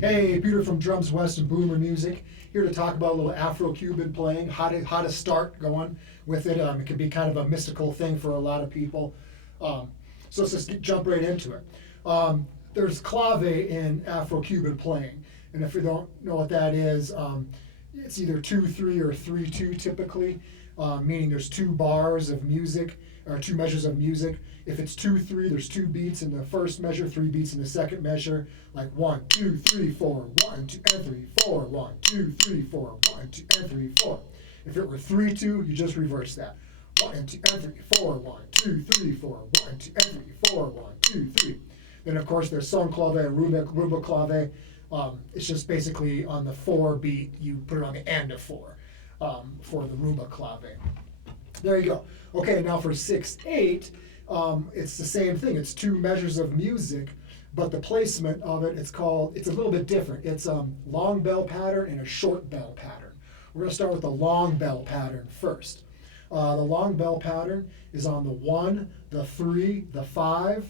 Hey, Peter from Drums West and Boomer Music, here to talk about a little Afro-Cuban playing, how to start going with it. It can be kind of a mystical thing for a lot of people. So let's just jump right into it. There's clave in Afro-Cuban playing, and if you don't know what that is, it's either 2-3 or 3-2 typically, meaning there's two bars of music, or two measures of music. If it's 2-3, there's 2 beats in the first measure, 3 beats in the second measure, like 1, 2, 3, 4, 1, 2, and 3, 4, 1, 2, 3, 4, 1, 2, and 3, 4. If it were 3-2, you just reverse that. 1 and 2 and 3, 4, 1, 2, 3, 4, 1, 2, and 3, 4, 1, 2, 3. Then of course there's son clave and rumba clave. It's just basically on the 4 beat, you put it on the end of 4 for the rumba clave. There you go. Okay, now for 6/8, it's the same thing. It's 2 measures of music, but the placement of it, it's a little bit different. It's a long bell pattern and a short bell pattern. We're going to start with the long bell pattern first. The long bell pattern is on the 1, the 3, the 5,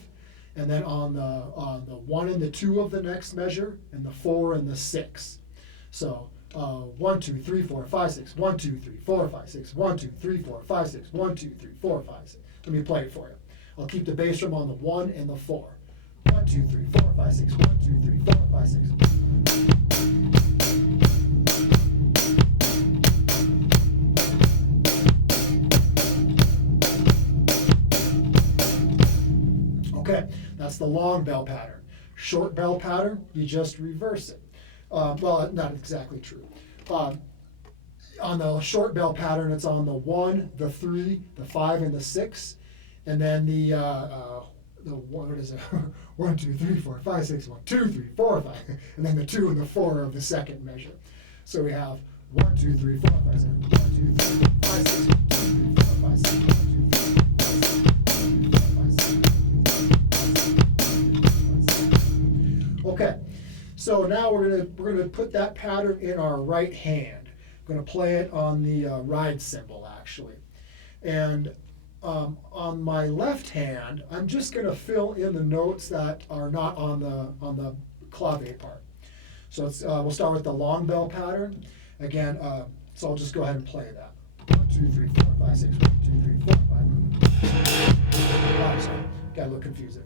and then on the 1 and the 2 of the next measure, and the 4 and the 6. So 1, 2, 3, 4, 5, 6. 1, 2, 3, 4, 5, 6. 1, 2, 3, 4, 5, 6. 1, 2, 3, 4, 5, 6. Let me play it for you. I'll keep the bass drum on the 1 and the 4. 1, 2, 3, 4, 5, 6. 1, 2, 3, 4, 5, 6. Okay, that's the long bell pattern. Short bell pattern, you just reverse it. Well, not exactly true. On the short bell pattern, it's on the 1, the 3, the 5, and the 6. And then the what is it? 1, 2, 3, 4, 5, 6, 1, 2, 3, 4, 5, and then the 2 and the 4 of the second measure. So we have 1, 2, 3, 4, 5, 6, 1, 2, 3, 5, 6, 1, 2, 3, 4, 5, 6, 1, 2, 3, 4, 5, 6. Okay, so now we're gonna put that pattern in our right hand. I'm gonna play it on the ride cymbal actually, and on my left hand, I'm just going to fill in the notes that are not on the clave part. So we'll start with the long bell pattern. Again, so I'll just go ahead and play that. 1, 2, 3, 4, 5, 6. 1, 2, 3, 4, 5. Oh, sorry, got a little confused.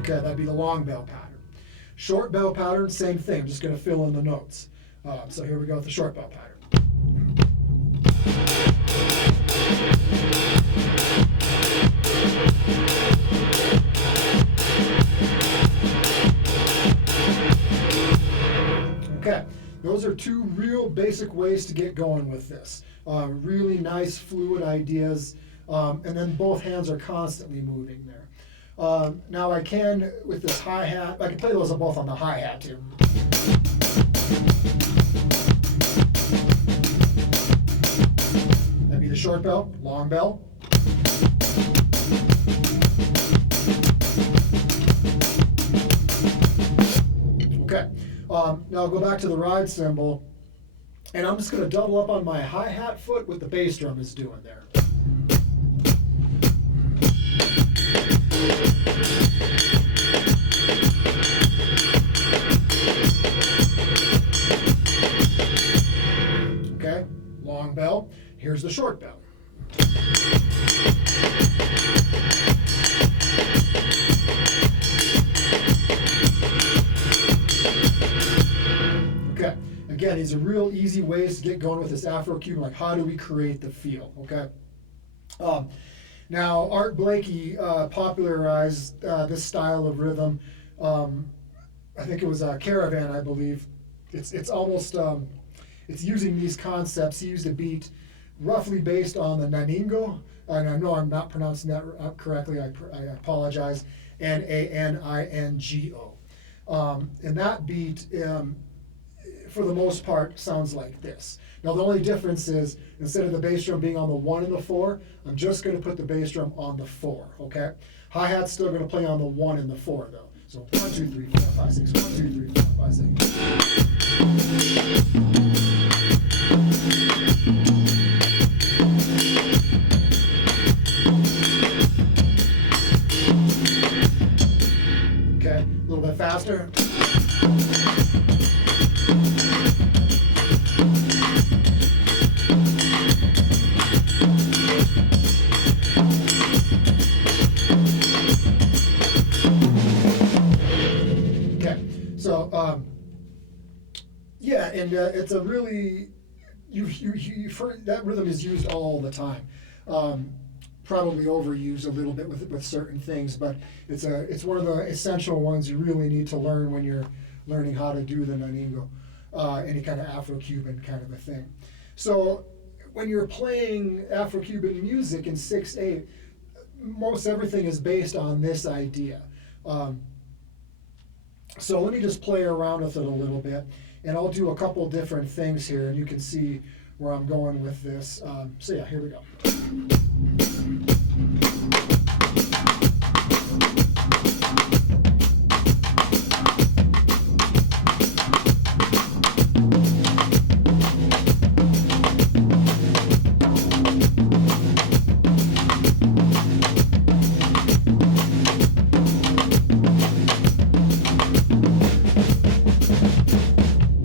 Okay, that'd be the long bell pattern. Short bell pattern, same thing. I'm just going to fill in the notes. So here we go with the short bell pattern. Okay, those are 2 real basic ways to get going with this. Really nice, fluid ideas, and then both hands are constantly moving there. Now I can, with this hi-hat, I can play those both on the hi-hat too. That'd be the short bell, long bell. Okay, now I'll go back to the ride cymbal, and I'm just going to double up on my hi-hat foot with the bass drum is doing there. Okay, long bell. Here's the short bell. Okay, again, these are real easy ways to get going with this Afro-Cuban, like how do we create the feel, okay? Now, Art Blakey popularized this style of rhythm. I think it was Caravan, I believe. It's almost, it's using these concepts. He used a beat roughly based on the nanigo, and I know I'm not pronouncing that correctly, I apologize, Naningo. And that beat, for the most part, sounds like this. Now the only difference is, instead of the bass drum being on the 1 and the 4, I'm just going to put the bass drum on the 4, okay? Hi-hat's still going to play on the 1 and the 4 though. So 1, 2, 3, 4, 5, 6. 1, 2, 3, 4, 5, 6. and it's a really, you've heard that rhythm is used all the time. Probably overused a little bit with certain things, but it's one of the essential ones you really need to learn when you're learning how to do the nanigo, any kind of Afro-Cuban kind of a thing. So when you're playing Afro-Cuban music in 6/8, most everything is based on this idea. So let me just play around with it a little bit, and I'll do a couple different things here, and you can see where I'm going with this. So yeah, here we go.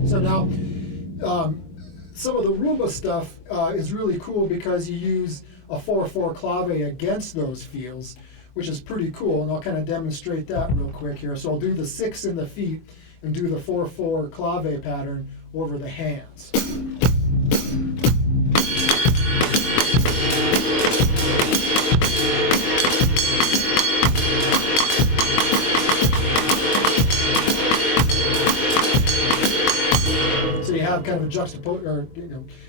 So now, some of the rumba stuff is really cool because you use a 4/4 clave against those feels, which is pretty cool, and I'll kind of demonstrate that real quick here. So I'll do the 6 in the feet and do the 4/4 clave pattern over the hands. So you have kind of a juxtapose, or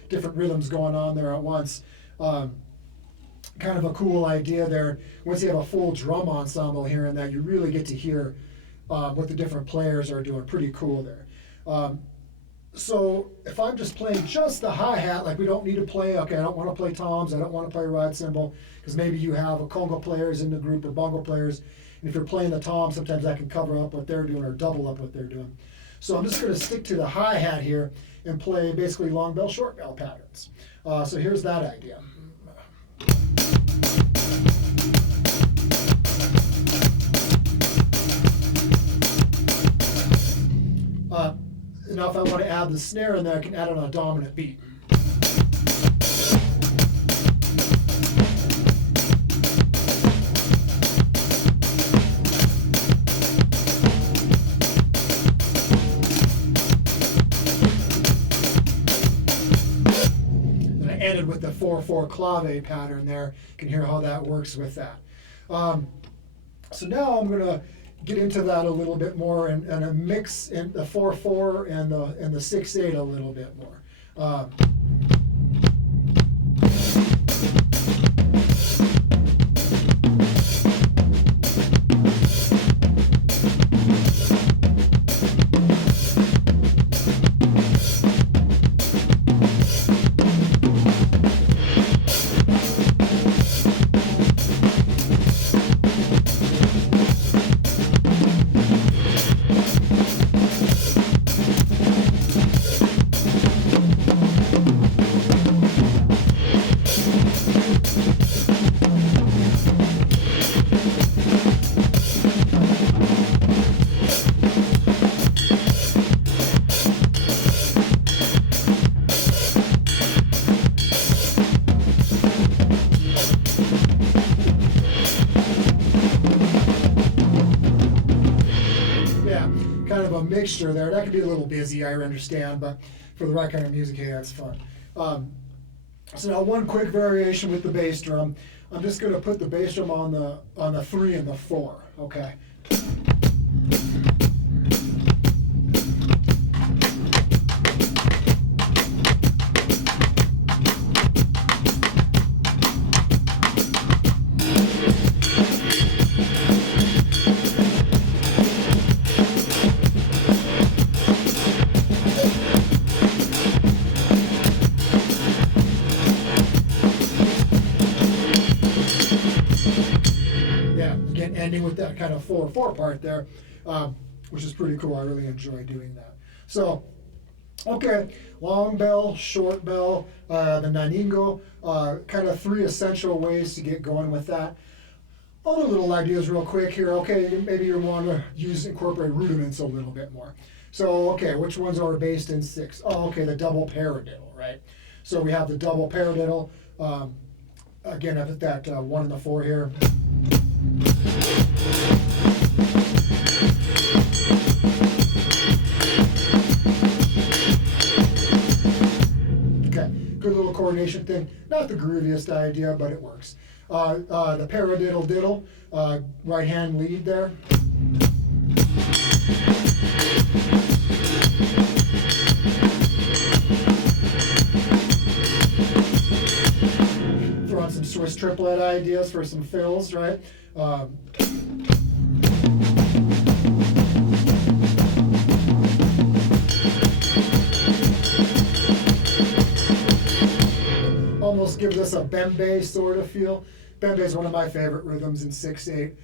different rhythms going on there at once. Kind of a cool idea there. Once you have a full drum ensemble here and that, you really get to hear what the different players are doing. Pretty cool there. So if I'm just playing just the hi-hat, like we don't need to play, okay, I don't want to play toms, I don't want to play ride cymbal, because maybe you have a conga players in the group or bongo players, and if you're playing the tom, sometimes that can cover up what they're doing or double up what they're doing. So I'm just going to stick to the hi-hat here and play basically long bell, short bell patterns. So here's that idea. Now if I want to add the snare in there, I can add it on a dominant beat. And I ended with the 4/4 clave pattern there. You can hear how that works with that. So now I'm going to get into that a little bit more and a mix in the 4/4 and the 6/8 a little bit more. Kind of a mixture there. That can be a little busy, I understand, but for the right kind of music, yeah, it's fun. So now one quick variation with the bass drum. I'm just going to put the bass drum on the 3 and the 4. Okay. Ending with that kind of 4/4 part there, which is pretty cool. I really enjoy doing that. So, okay, long bell, short bell, the nanigo, kind of 3 essential ways to get going with that. Other little ideas real quick here. Okay, maybe you want to incorporate rudiments a little bit more. So, okay, which ones are based in 6? Oh, okay, the double paradiddle, right? So we have the double paradiddle. Again, I've got that 1 and the 4 here. good little coordination thing. Not the grooviest idea, but it works. The paradiddle diddle, right hand lead there. Throw on some Swiss triplet ideas for some fills, right? Almost gives us a bembe sort of feel. Bembe is one of my favorite rhythms in 6/8.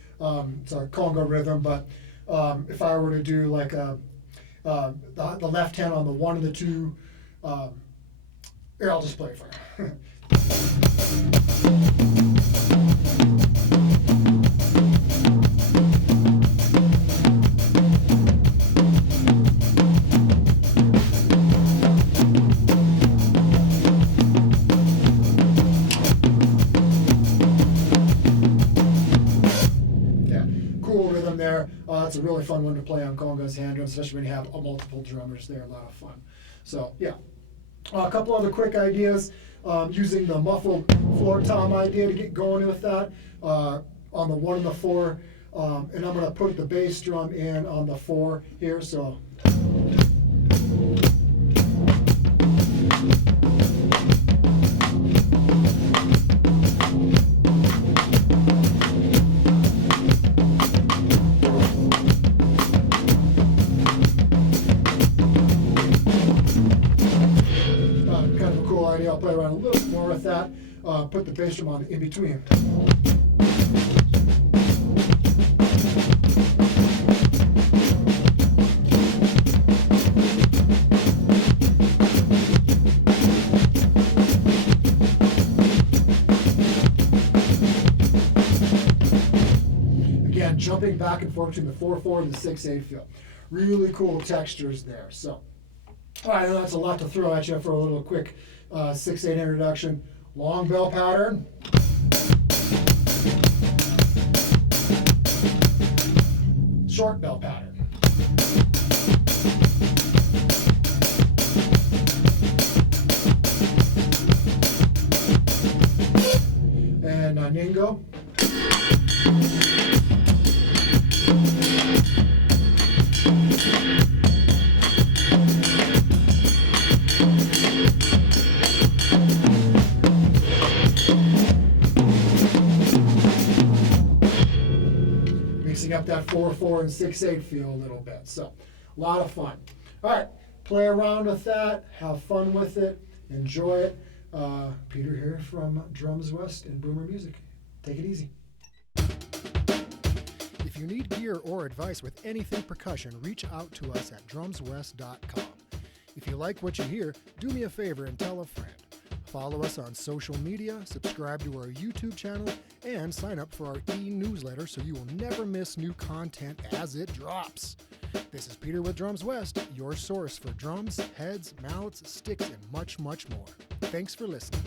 It's a conga rhythm, but if I were to do like the left hand on the 1 and the 2, here, I'll just play it for you. There. It's a really fun one to play on congas, hand drums, especially when you have multiple drummers there. A lot of fun. So yeah, a couple other quick ideas using the muffled floor tom idea to get going with that on the 1 and the 4, and I'm going to put the bass drum in on the 4 here. So. I'll play around a little bit more with that. Put the bass drum on in between. Again, jumping back and forth between the 4/4 and the 6/8 feel. Really cool textures there. So, all right, that's a lot to throw at you for a little quick 6/8 introduction. Long bell pattern. Short bell pattern. And nanigo. Mixing up that 4/4 and 6/8 feel a little bit. So, a lot of fun. All right, play around with that, have fun with it, enjoy it. Peter here from Drums West and Boomer Music. Take it easy. If you need gear or advice with anything percussion, reach out to us at drumswest.com. If you like what you hear, do me a favor and tell a friend. Follow us on social media, subscribe to our YouTube channel, and sign up for our e-newsletter so you will never miss new content as it drops. This is Peter with Drums West, your source for drums, heads, mallets, sticks, and much, much more. Thanks for listening.